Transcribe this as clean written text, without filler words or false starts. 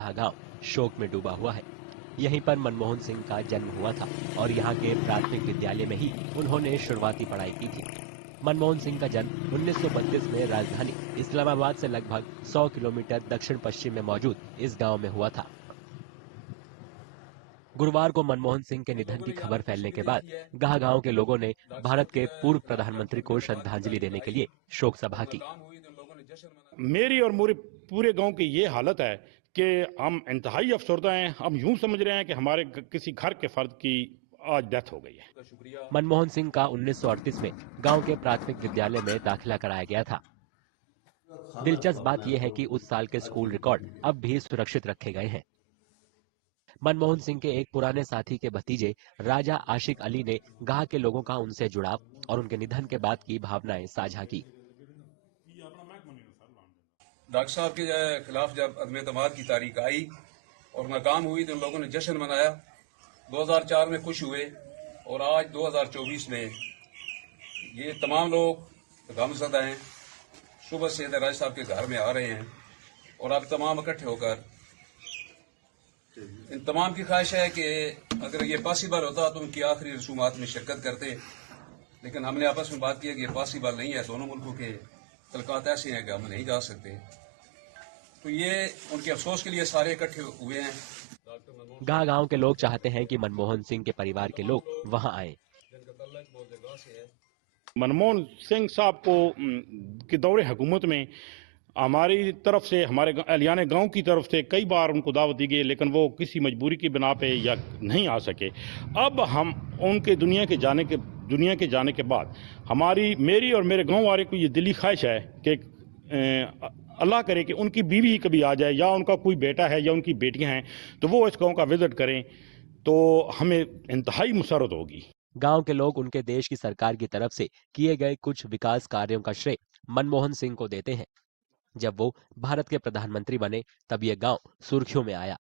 गांव शोक में डूबा हुआ है। यहीं पर मनमोहन सिंह का जन्म हुआ था और यहाँ के प्राथमिक विद्यालय में ही उन्होंने शुरुआती पढ़ाई की थी। मनमोहन सिंह का जन्म 1932 में राजधानी इस्लामाबाद से लगभग 100 किलोमीटर दक्षिण पश्चिम में मौजूद इस गांव में हुआ था। गुरुवार को मनमोहन सिंह के निधन की खबर फैलने के बाद गांव के लोगों ने भारत के पूर्व प्रधानमंत्री को श्रद्धांजलि देने के लिए शोक सभा की। मेरी और मेरे पूरे गांव की ये हालत है कि हम इंतहाई अफसरदा हैं। हम यूं समझ रहे हैं कि हमारे किसी घर के फर्द की आज डेथ हो गई है। मनमोहन सिंह का 1938 में गांव के प्राथमिक विद्यालय में दाखिला कराया गया था। दिलचस्प बात यह है कि उस साल के स्कूल रिकॉर्ड अब भी सुरक्षित रखे गए हैं। मनमोहन सिंह के एक पुराने साथी के भतीजे राजा आशिक अली ने गांव के लोगों का उनसे जुड़ाव और उनके निधन के बाद की भावनाएं साझा की। डॉक्टर साहब के खिलाफ जब अदम-ए-एतमाद की तारीख आई और नाकाम हुई तो लोगों ने जश्न मनाया। 2004 में खुश हुए और आज 2024 में ये तमाम लोग गमज़दा हैं। सुबह से राज साहब के घर में आ रहे हैं और अब तमाम इकट्ठे होकर इन तमाम की ख्वाहिश है कि अगर ये पॉसिबल होता तो उनकी आखिरी रसूमात में शिरकत करते, लेकिन हमने आपस में बात की है कि ये पॉसिबल नहीं है। दोनों मुल्कों के तलकात ऐसे हैं कि हम नहीं जा सकते, तो ये उनके अफसोस के लिए सारे इकट्ठे हुए हैं। गांव के लोग चाहते हैं कि मनमोहन सिंह के परिवार के लोग वहां आए। मनमोहन सिंह साहब को के दौरे हुकूमत में हमारी तरफ से, हमारे अलियाने गांव की तरफ से कई बार उनको दावत दी गई, लेकिन वो किसी मजबूरी की बिना पे या नहीं आ सके। अब हम उनके दुनिया के जाने के बाद मेरी और मेरे गांव वाले को ये दिली ख्वाहिश है कि अल्लाह करे कि उनकी बीवी कभी आ जाए या उनका कोई बेटा है या उनकी बेटियां हैं तो वो इस गांव का विजिट करें, तो हमें इंतहाई मुसरत होगी। गांव के लोग उनके देश की सरकार की तरफ से किए गए कुछ विकास कार्यों का श्रेय मनमोहन सिंह को देते हैं। जब वो भारत के प्रधानमंत्री बने तब ये गांव सुर्खियों में आया।